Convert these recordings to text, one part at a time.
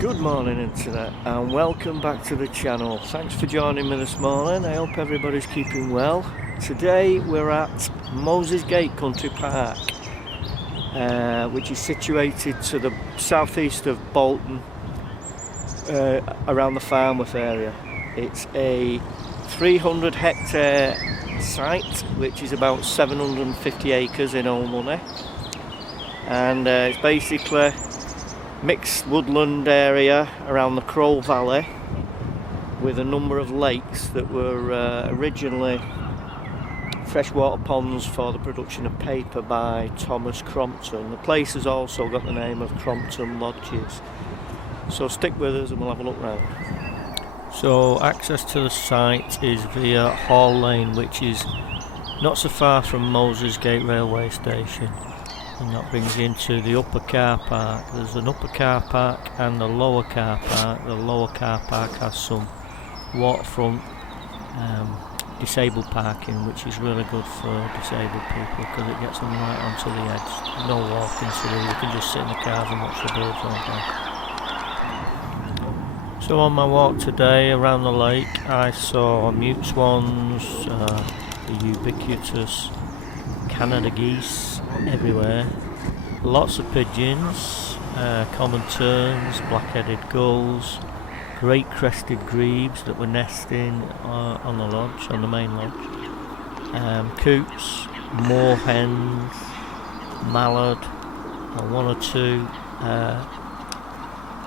Good morning internet and welcome back to the channel. Thanks for joining me this morning. I hope everybody's keeping well. Today we're at Moses Gate Country Park, which is situated to the southeast of Bolton, around the Farmworth area. It's a 300 hectare site, which is about 750 acres in old money, and it's basically mixed woodland area around the Crow Valley with a number of lakes that were originally freshwater ponds for the production of paper by Thomas Crompton. The place has also got the name of Crompton Lodges. So stick with us and we'll have a look round. So access to the site is via Hall Lane, which is not so far from Moses Gate railway station. And that brings you into the upper car park. There's an upper car park and a lower car park. The lower car park has some waterfront disabled parking, which is really good for disabled people because it gets them right onto the edge. No walking to do, you can just sit in the cars and watch the birds all day. So on my walk today around the lake, I saw mute swans, the ubiquitous Canada geese everywhere, lots of pigeons, common terns, black-headed gulls, great crested grebes that were nesting on the lodge, on the main lodge, coots, moorhens, mallard, and one or two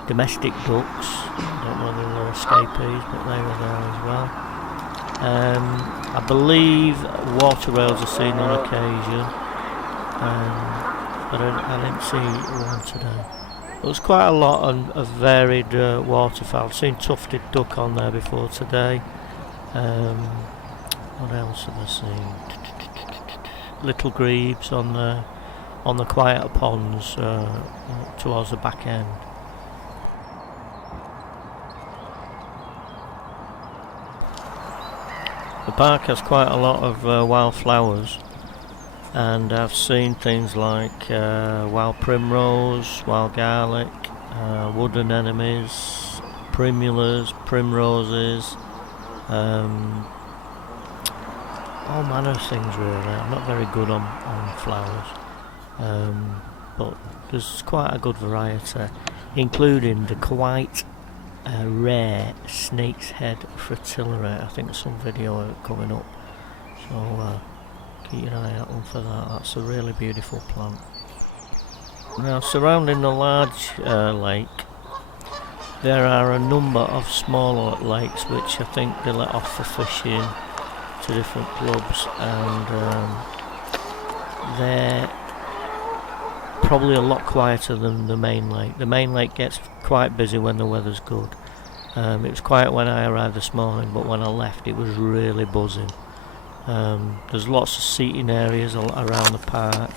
domestic ducks. I don't know whether they're escapees, but they were there as well. I believe water rails are seen on occasion, but I didn't see one today. There was quite a lot of varied waterfowl. I've seen tufted duck on there before today. What else have I seen? Little grebes on the quieter ponds towards the back end. The park has quite a lot of wild flowers, and I've seen things like wild primrose, wild garlic, wood anemones, primulas, primroses, all manner of things really. I'm not very good on flowers, but there's quite a good variety, including the quite rare snake's head fritillary. I think there's some video of it coming up, so keep your eye out for that. That's a really beautiful plant. Now, surrounding the large lake, there are a number of smaller lakes which I think they let off for fishing to different clubs, and they're probably a lot quieter than the main lake. The main lake gets quite busy when the weather's good. It was quiet when I arrived this morning, but when I left it was really buzzing. There's lots of seating areas around the park,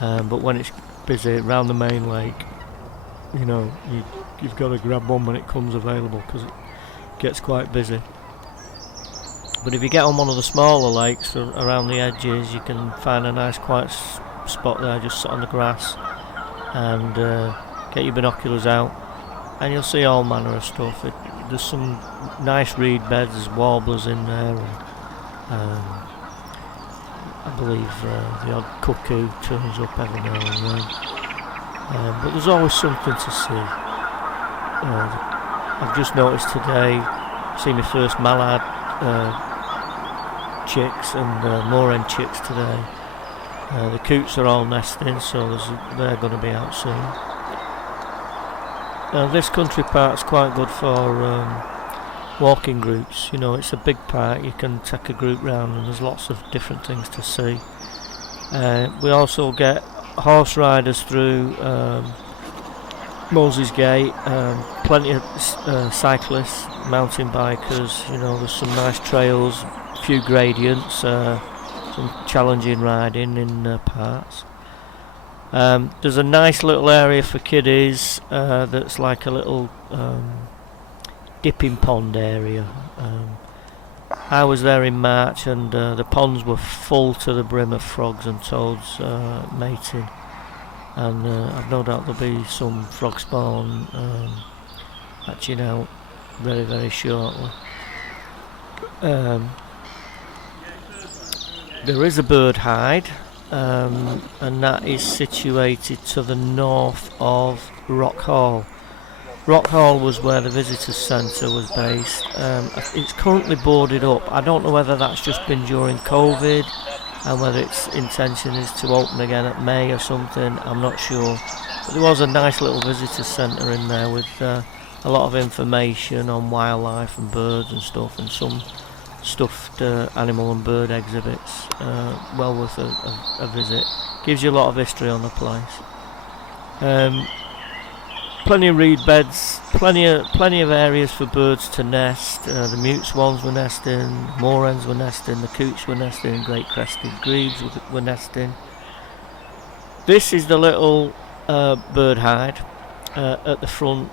but when it's busy around the main lake, you know, you've got to grab one when it comes available because it gets quite busy. But if you get on one of the smaller lakes around the edges, you can find a nice quiet spot there, just sit on the grass and get your binoculars out, and you'll see all manner of stuff. There's some nice reed beds, there's warblers in there, and I believe the odd cuckoo turns up every now and then, but there's always something to see. I've just noticed today, seen my first mallard chicks and moorhen chicks today. The coots are all nesting, so they're going to be out soon. This country park's quite good for walking groups. You know, it's a big park, you can take a group round and there's lots of different things to see. We also get horse riders through Moses Gate, plenty of cyclists, mountain bikers. You know, there's some nice trails, a few gradients, some challenging riding in parts. There's a nice little area for kiddies that's like a little dipping pond area. I was there in March and the ponds were full to the brim of frogs and toads mating, and I've no doubt there'll be some frog spawn hatching out very, very shortly. There is a bird hide, and that is situated to the north of Rock Hall. Rock Hall was where the visitors centre was based. It's currently boarded up. I don't know whether that's just been during COVID and whether its intention is to open again at May or something. I'm not sure. But there was a nice little visitors centre in there with a lot of information on wildlife and birds and stuff, and some stuffed animal and bird exhibits. Well worth a visit. Gives you a lot of history on the place. Plenty of reed beds, plenty of areas for birds to nest. The mute swans were nesting, moor hens were nesting, the coots were nesting, great crested grebes were nesting. This is the little bird hide at the front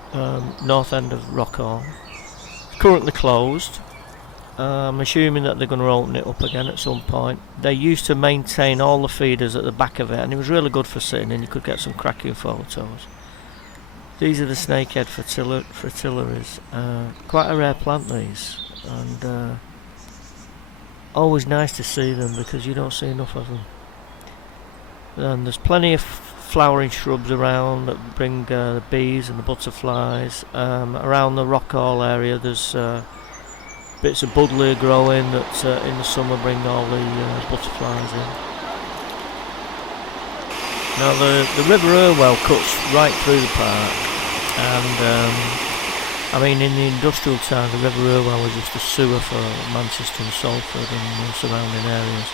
north end of Rock Hall. Currently closed. I'm assuming that they're going to open it up again at some point. They used to maintain all the feeders at the back of it, and it was really good for sitting in. You could get some cracking photos. These are the snakehead fritillaries. Quite a rare plant, these, and always nice to see them because you don't see enough of them. And there's plenty of flowering shrubs around that bring the bees and the butterflies. Around the Rock Hall area there's bits of budleia growing that in the summer bring all the butterflies in. Now the River Irwell cuts right through the park, and I mean, in the industrial towns the River Irwell was just a sewer for Manchester and Salford and the surrounding areas.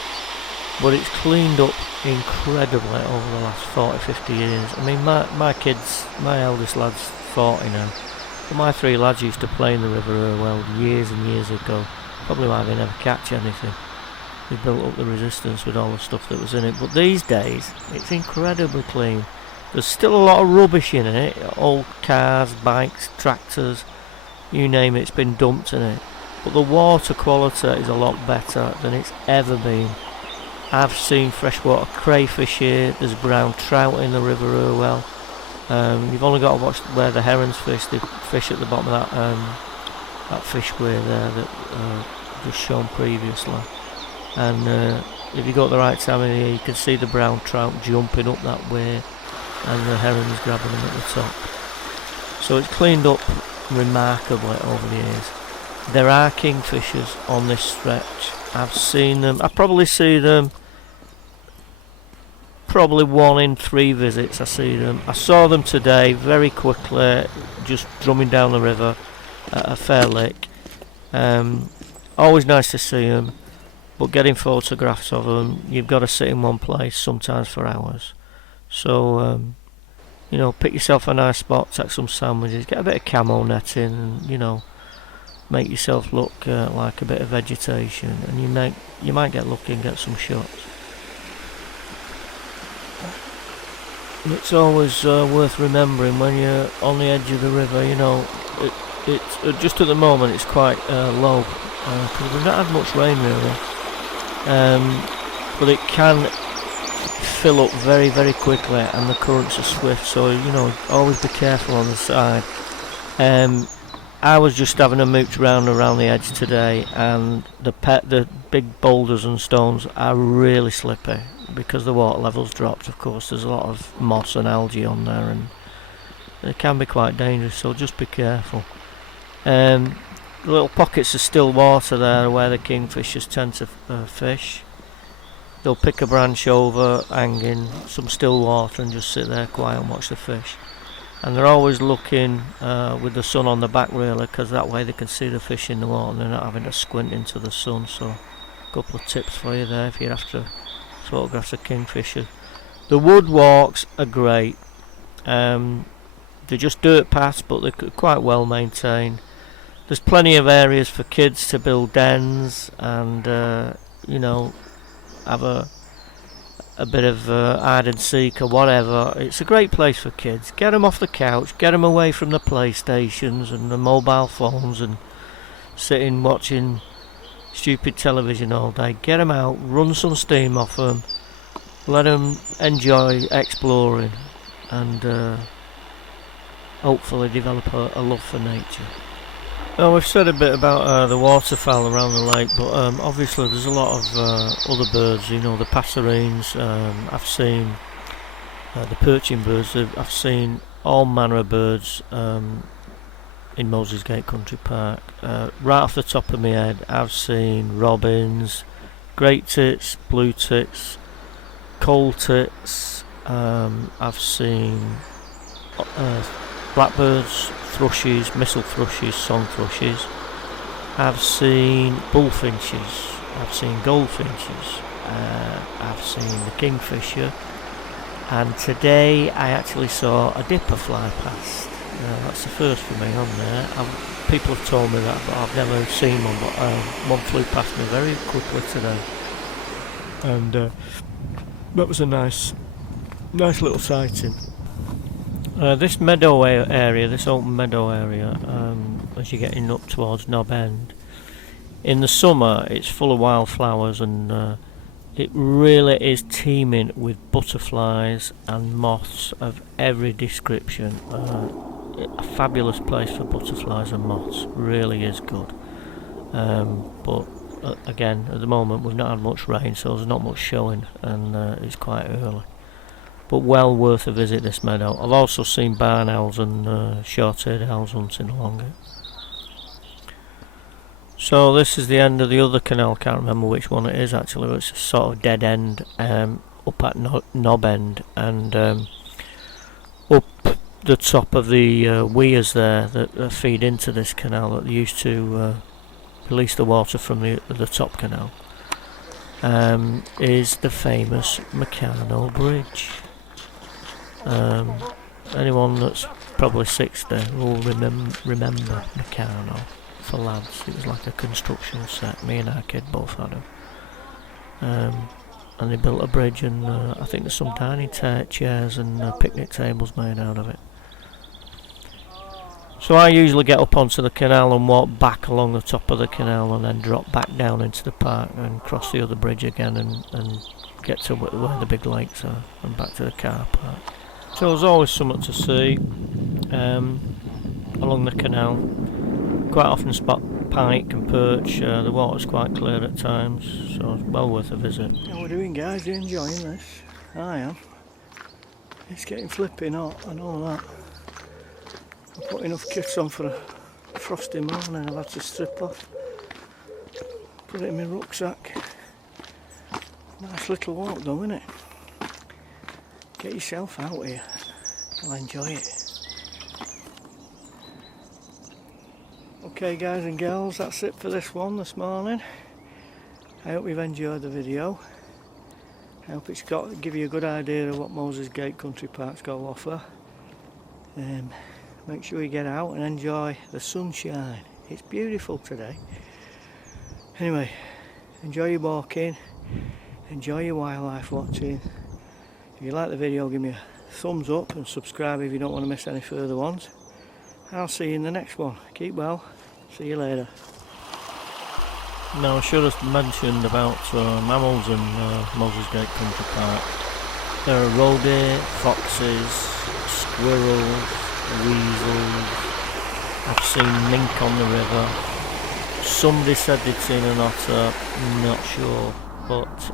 But it's cleaned up incredibly over the last 40-50 years. I mean, my kids, my eldest lad's 40 now, but my three lads used to play in the River Irwell years and years ago. Probably why they never catch anything. They built up the resistance with all the stuff that was in it. But these days, it's incredibly clean. There's still a lot of rubbish in it. Old cars, bikes, tractors, you name it, it's been dumped in it. But the water quality is a lot better than it's ever been. I've seen freshwater crayfish here. There's brown trout in the River Irwell. You've only got to watch where the herons fish. They fish at the bottom of that fishway there that just shown previously. And if you go at the right time of the year, you can see the brown trout jumping up that way, and the herons grabbing them at the top. So it's cleaned up remarkably over the years. There are kingfishers on this stretch. I've seen them. I probably see them probably 1 in 3 visits. I see them. I saw them today very quickly, just drumming down the river at a fair lick. Always nice to see them, but getting photographs of them, you've got to sit in one place sometimes for hours. So you know, pick yourself a nice spot, take some sandwiches, get a bit of camo netting, and you know, make yourself look like a bit of vegetation, and you might get lucky and get some shots. It's always worth remembering when you're on the edge of the river. You know, it's just at the moment it's quite low because we've not had much rain really, but it can fill up very, very quickly, and the currents are swift. So you know, always be careful on the side. I was just having a mooch around the edge today, and the big boulders and stones are really slippy because the water level's dropped. Of course, there's a lot of moss and algae on there, and it can be quite dangerous. So just be careful. The little pockets of still water there where the kingfishers tend to fish. They'll pick a branch over, hanging some still water, and just sit there quiet and watch the fish. And they're always looking with the sun on the back really, because that way they can see the fish in the water and they're not having to squint into the sun. So a couple of tips for you there if you're after photographs of kingfisher. The wood walks are great. They're just dirt paths, but they're quite well maintained. There's plenty of areas for kids to build dens and you know, have a bit of hide and seek or whatever. It's a great place for kids. Get them off the couch, get them away from the PlayStations and the mobile phones and sitting watching stupid television all day. Get them out, run some steam off them, let them enjoy exploring, and hopefully develop a love for nature. Now, we've said a bit about the waterfowl around the lake, but obviously there's a lot of other birds, you know, the passerines. I've seen the perching birds. I've seen all manner of birds in Moses Gate Country Park. Right off the top of my head, I've seen robins, great tits, blue tits, coal tits. I've seen blackbirds, thrushes, missile thrushes, song thrushes. I've seen bullfinches, I've seen goldfinches, I've seen the kingfisher, and today I actually saw a dipper fly past. That's the first for me on there. People have told me that, but I've never seen one, but one flew past me very quickly today, and that was a nice little sighting. This meadow area, this open meadow area, as you're getting up towards Knob End, in the summer it's full of wildflowers, and it really is teeming with butterflies and moths of every description. A fabulous place for butterflies and moths, really is good. But again, at the moment we've not had much rain, so there's not much showing, and it's quite early. But well worth a visit, this meadow. I've also seen barn owls and short-eared owls hunting along it. So this is the end of the other canal. Can't remember which one it is actually. It's a sort of dead end up at Knob End, and up the top of the weirs there that feed into this canal that they used to release the water from the top canal, is the famous Meccano Bridge. Anyone that's probably 60 will remember Meccano. For lads, it was like a construction set. Me and our kid both had them, and they built a bridge, and I think there's some dining chairs and picnic tables made out of it. So I usually get up onto the canal and walk back along the top of the canal, and then drop back down into the park and cross the other bridge again, and get to where the big lakes are, and back to the car park. So there's always something to see along the canal. Quite often spot pike and perch. The water's quite clear at times, so it's well worth a visit. How are we doing, guys? Are you enjoying this? I am. It's getting flipping hot, I know that. I put enough kits on for a frosty morning. I've had to strip off, put it in my rucksack. Nice little walk though, isn't it? Get yourself out here, you'll enjoy it. Okay guys and girls, that's it for this one this morning. I hope you've enjoyed the video. I hope it's give you a good idea of what Moses Gate Country Park's got to offer. Make sure you get out and enjoy the sunshine. It's beautiful today. Anyway, enjoy your walking, enjoy your wildlife watching. If you like the video, give me a thumbs up and subscribe if you don't want to miss any further ones. I'll see you in the next one. Keep well. See you later. Now I should have mentioned about mammals in Moses Gate Country Park. There are roe, foxes, squirrels, weasels. I've seen mink on the river. Somebody said they'd seen an otter, not sure, but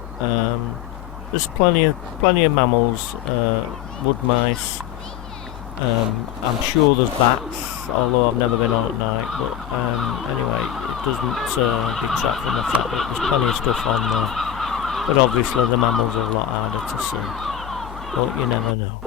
there's plenty of mammals, wood mice. I'm sure there's bats, although I've never been on at night. But anyway, it doesn't detract from the fact that there's plenty of stuff on there. But obviously the mammals are a lot harder to see. But you never know.